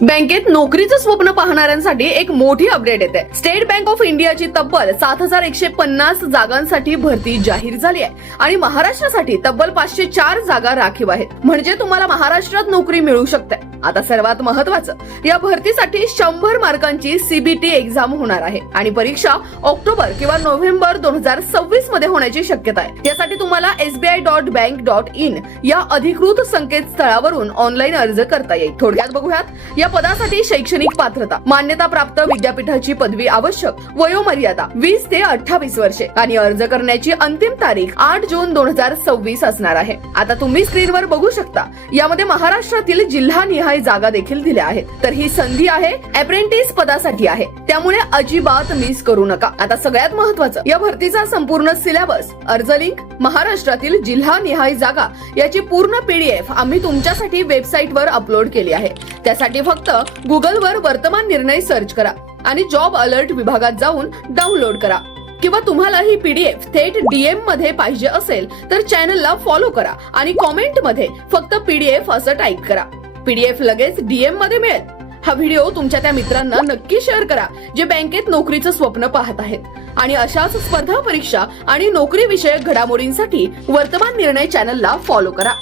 बँकेत नोकरीचं स्वप्न पाहणाऱ्यांसाठी एक मोठी अपडेट येते। स्टेट बँक ऑफ इंडियाची तब्बल 7150 जागांसाठी भरती जाहीर झाली आहे आणि महाराष्ट्रासाठी तब्बल 504 जागा राखीव आहेत। म्हणजे तुम्हाला महाराष्ट्रात नोकरी मिळू शकते। आता सर्वात महत्त्वाचं, या भरतीसाठी 100 मार्कांची सीबीटी एक्झाम होणार आहे आणि परीक्षा ऑक्टोबर किंवा नोव्हेंबर 2026 मध्ये होण्याची शक्यता आहे। यासाठी तुम्हाला sbi.bank.in या अधिकृत संकेतस्थळावरून ऑनलाईन अर्ज करता येईल। थोडक्यात बघूयात, या पदासाठी शैक्षणिक पात्रता, मान्यता प्राप्त विद्यापीठाची पदवी आवश्यक, वयोमर्यादा 20 ते 28 वर्षे आणि अर्ज करण्याची अंतिम तारीख 8 जून 2026 असणार आहे। आता तुम्ही स्क्रीनवर बघू शकता, यामध्ये महाराष्ट्रातील जिल्हानिहाय जागा देखील दिल्या आहेत। तर ही संधी आहे अप्रेंटिस पदासाठी आहे, त्यामुळे अजिबात मिस करू नका। आता सगळ्यात महत्त्वाचं, या भरतीचा संपूर्ण सिलेबस, अर्ज लिंक, महाराष्ट्रातील जिल्हानिहाय जागा याची पूर्ण पीडीएफ आम्ही तुमच्यासाठी वेबसाईटवर अपलोड केली आहे। त्यासाठी फक्त गुगलवर वर्तमान निर्णय सर्च करा आणि जॉब अलर्ट विभागात जाऊन डाउनलोड करा, किंवा तुम्हाला ही पीडीएफ थेट डीएम मध्ये पाहिजे असेल तर चॅनलला फॉलो करा आणि कॉमेंट मध्ये फक्त पीडीएफ असं टाईप करा। पीडीएफ लगेच डीएम मध्ये मिळेल। हा व्हिडिओ तुमच्या त्या मित्रांना नक्की शेअर करा जे बँकेत नोकरीचं स्वप्न पाहत आहेत आणि अशाच स्पर्धा परीक्षा आणि नोकरी विषयक घडामोडींसाठी वर्तमान निर्णय चॅनलला फॉलो करा।